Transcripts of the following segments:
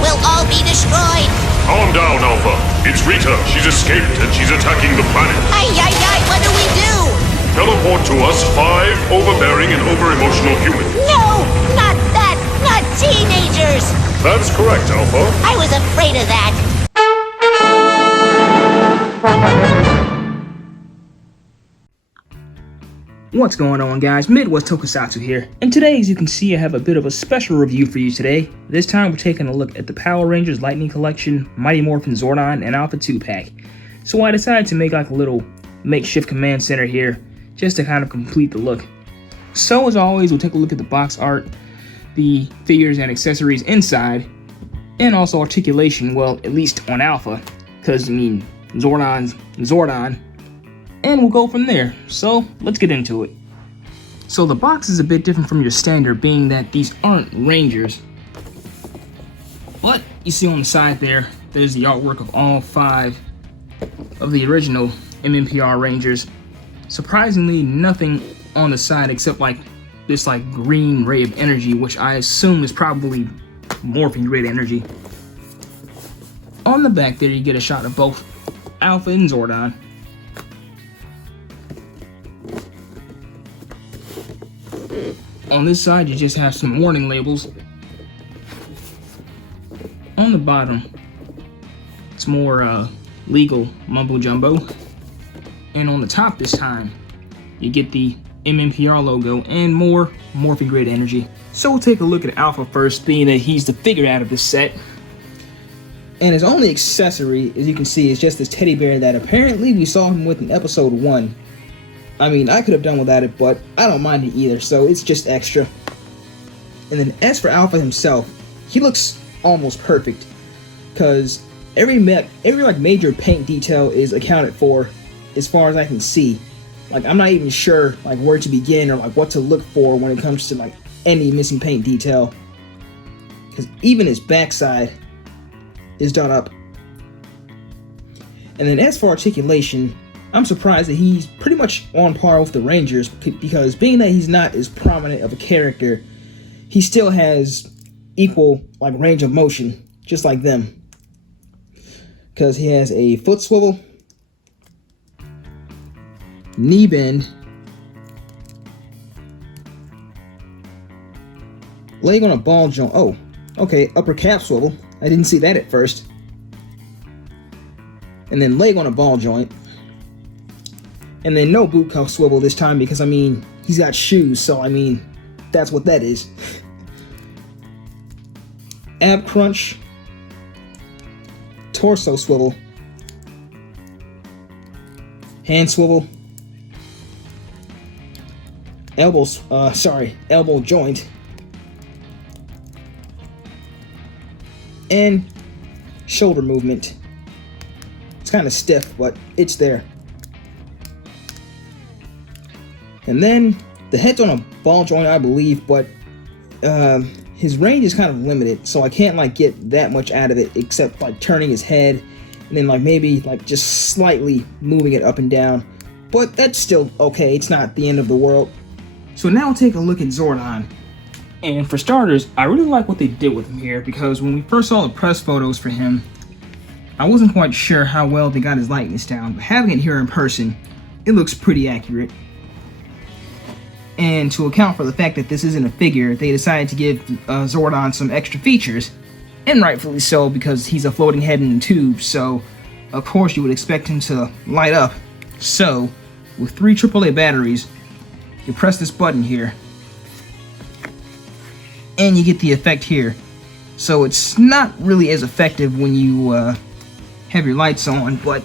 we'll all be destroyed. Calm down, Alpha. It's Rita. She's escaped and she's attacking the planet. Ay, ay, ay, what do we do? Teleport to us 5 overbearing and over-emotional humans. No, not that, not teenagers. That's correct, Alpha. I was afraid of that. What's going on, guys? Midwest Tokusatsu here, and today, as you can see, I have a bit of a special review for you today. This time we're taking a look at the Power Rangers Lightning Collection, Mighty Morphin Zordon, and Alpha 2-pack. So I decided to make like a little makeshift command center here, just to kind of complete the look. So as always, we'll take a look at the box art, the figures and accessories inside, and also articulation, well, at least on Alpha, because, I mean, Zordon's Zordon. And we'll go from there. So let's get into it. So the box is a bit different from your standard, being that these aren't Rangers. But you see on the side there's the artwork of all 5 of the original MMPR Rangers. Surprisingly, nothing on the side except like this like green ray of energy, which I assume is probably morphing grid energy. On the back there, you get a shot of both Alpha and Zordon. On this side, you just have some warning labels. On the bottom, it's more legal mumbo jumbo. And on the top this time, you get the MMPR logo and more morphing grid energy. So we'll take a look at Alpha first, being that he's the figure out of this set. And his only accessory, as you can see, is just this teddy bear that apparently we saw him with in episode 1. I mean, I could have done without it, but I don't mind it either, so it's just extra. And then as for Alpha himself, he looks almost perfect, because every like major paint detail is accounted for as far as I can see. Like, I'm not even sure like where to begin or like what to look for when it comes to like any missing paint detail, because even his backside is done up. And then as for articulation, I'm surprised that he's pretty much on par with the Rangers, because being that he's not as prominent of a character, he still has equal like range of motion, just like them. Because he has a foot swivel, knee bend, leg on a ball joint. Oh, okay, upper calf swivel. I didn't see that at first. And then leg on a ball joint. And then no boot cuff swivel this time, because, I mean, he's got shoes, so, I mean, that's what that is. Ab crunch. Torso swivel. Hand swivel. Elbow joint. And shoulder movement. It's kind of stiff, but it's there. And then the head's on a ball joint, I believe, but his range is kind of limited, so I can't like get that much out of it except like turning his head and then like maybe like just slightly moving it up and down. But that's still okay, it's not the end of the world. So now we'll take a look at Zordon. And for starters, I really like what they did with him here, because when we first saw the press photos for him, I wasn't quite sure how well they got his likeness down, but having it here in person, it looks pretty accurate. And to account for the fact that this isn't a figure, they decided to give Zordon some extra features. And rightfully so, because he's a floating head in a tube, so of course you would expect him to light up. So, with 3 AAA batteries, you press this button here, and you get the effect here. So it's not really as effective when you have your lights on, but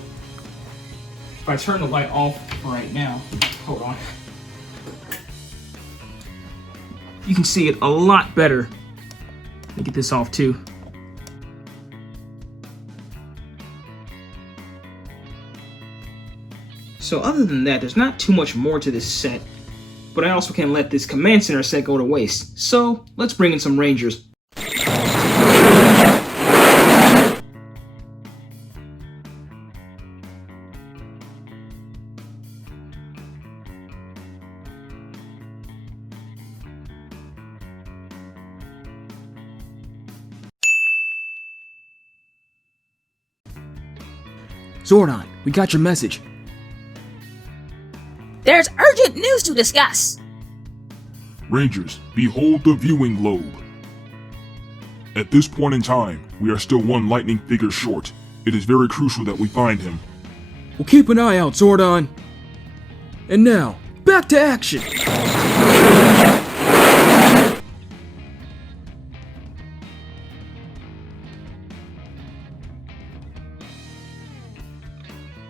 if I turn the light off right now, hold on, you can see it a lot better. Let me get this off too. So other than that, there's not too much more to this set, but I also can't let this Command Center set go to waste. So let's bring in some Rangers. Zordon, we got your message. There's urgent news to discuss. Rangers, behold the viewing globe. At this point in time, we are still one lightning figure short. It is very crucial that we find him. We'll keep an eye out, Zordon. And now, back to action!